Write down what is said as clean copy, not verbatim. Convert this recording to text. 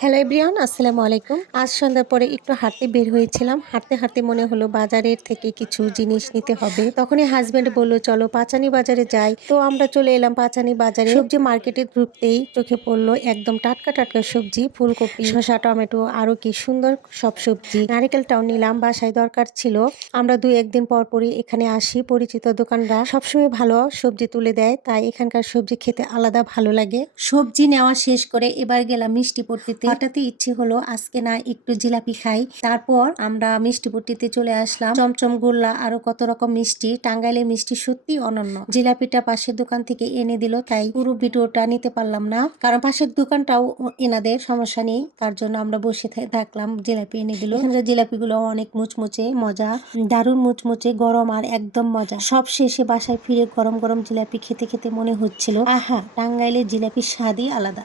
Hello everyone, আসসালামু আলাইকুম। আজ সন্ধ্যার পরে একটু হাঁটতে বের হয়েছিলাম। হাঁটতে, হাঁটতে মনে হলো বাজারের থেকে কিছু জিনিস নিতে হবে। তখনই হাসব্যান্ড বলল, "চলো পাঁচানি বাজারে যাই।" তো আমরা চলে এলাম পাঁচানি বাজারে। সবজি মার্কেটে ঢুকতেই চোখে পড়লো একদম টাটকা, টাটকা সবজি, ফুলকপি, শসা, টমেটো আরো কি সুন্দর সব সবজি। নারিকেলটাও নিলাম, বাসায় দরকার ছিল। আমরা ২-১ দিন পর পরই এখানে আসি। পরিচিত দোকানরা সবসময় ভালো সবজি তুলে দেয়, তাই এখানকার সবজি খেতে আলাদা ভালো লাগে। সবজি নেওয়া শেষ করে এবার গেলাম মিষ্টিপট্টিতে। হঠাৎই ইচ্ছে হলো আজকে না একটু জিলাপি খাই। তারপর আমরা মিষ্টিপট্টিতে চলে আসলাম। চমচম, গোল্লা আরো কত রকম মিষ্টি। টাঙ্গাইলের মিষ্টি সত্যি অনন্য। জিলাপিটা পাশের দোকান থেকে এনে দিল, তাই পুরো ভিডিওটা নিতে পারলাম না, কারণ পাশের দোকানটাও এনাদের সমস্যা নেই, তার জন্য আমরা বসে থাকলাম। জিলাপি এনে দিল। এখানকার জিলাপিগুলো অনেক মুচমুচে, মজা, দারুণ মুচমুচে, গরম আর একদম মজা। সব শেষে বাসায় ফিরে গরম গরম জিলাপি খেতে খেতে মনে হচ্ছিল, আহা, টাঙ্গাইলের জিলাপির স্বাদই আলাদা।